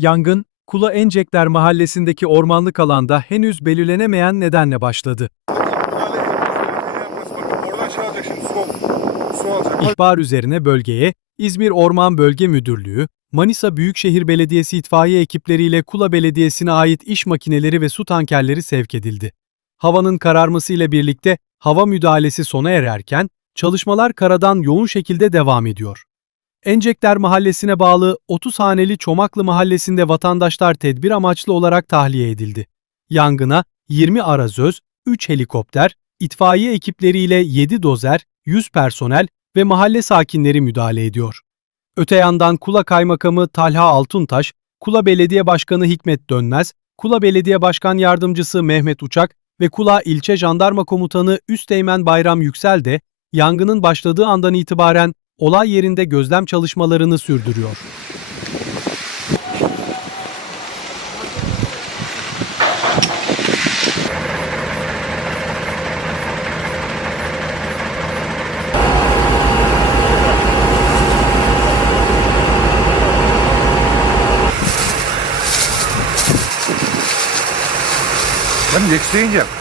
Yangın, Kula mahallesindeki ormanlık alanda henüz belirlenemeyen nedenle başladı. Oradan çıkacak şimdi su alacak. İhbar üzerine bölgeye İzmir Orman Bölge Müdürlüğü, Manisa Büyükşehir Belediyesi itfaiye ekipleriyle Kula Belediyesi'ne ait iş makineleri ve su tankerleri sevk edildi. Havanın kararmasıyla birlikte hava müdahalesi sona ererken çalışmalar karadan yoğun şekilde devam ediyor. Encekler Mahallesi'ne bağlı 30 haneli Çomaklı Mahallesi'nde vatandaşlar tedbir amaçlı olarak tahliye edildi. Yangına 20 arazöz, 3 helikopter, itfaiye ekipleriyle 7 dozer, 100 personel ve mahalle sakinleri müdahale ediyor. Öte yandan Kula Kaymakamı Talha Altuntaş, Kula Belediye Başkanı Hikmet Dönmez, Kula Belediye Başkan Yardımcısı Mehmet Uçak ve Kula İlçe Jandarma Komutanı Üsteğmen Bayram Yüksel de yangının başladığı andan itibaren olay yerinde gözlem çalışmalarını sürdürüyor. Ben next deyince